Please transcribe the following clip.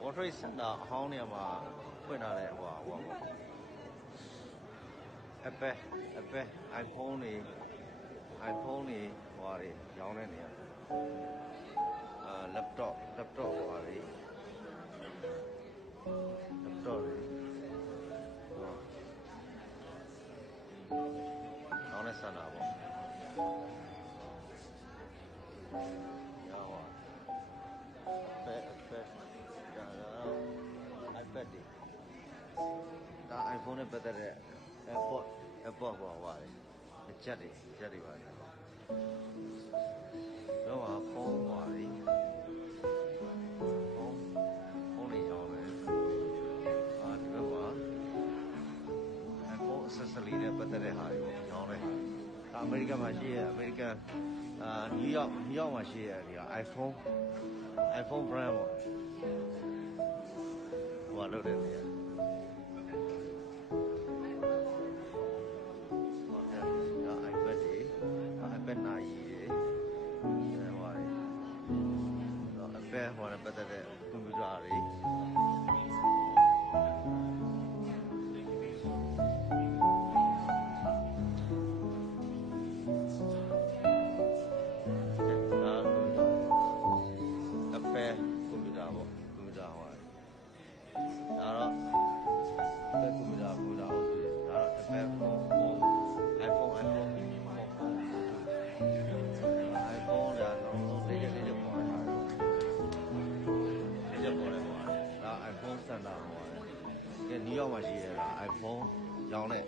World Trade Center အဟောင်းနေရာမှာဖွင့်ထားတဲ့ဟိုApple iPhone တွေဟိုဟာတွေရောင်းတဲ့နေရာlaptop ဟိုဟာတွေ laptop တွေရောင်းတဲ့စင်တာပေါ့ရောင်းပါApple ဒါတော့ iPad တွေဒါ iPhone နဲ့ပတ်သက်တဲ့ AirPod ဟိုပါတယ်ချက်တွေပါတယ်တော့ဖုန်းပါတယ်ဖုန်းတွေရောင်းတယ်ဒီဘက်မှာ iPhone accessory နဲ့ပတ်သက်တဲ့ဟာတွေပေါ့ရောင်းတယ်အမေရိကန်မှာရှိရအမေရိကန်နယူးယောက်မှာရှိရဒီက iPhone brand ပေါ့ဟိုလုပ်တယ်နေရာiPad နာရီတွေဟိုပါတယ်Apple ဟိုနဲ့ပတ်သက်တဲ့ကွန်ပျူတာတွေApple ကွန်ပျူတာပေါ့ကွန်ပျူတာဟိုဒါတော့Apple ကွန်ပျူတာဟုတ်တယ်ဒါတော့ Apple phone iPhone iPhone ဒါလုံးလေးပေါ်တာဒါ iPhone Center ဟိုပါတယ်ဒီနယူးယောက်မှာရှိရတာ iPhone ရောင်းတဲ့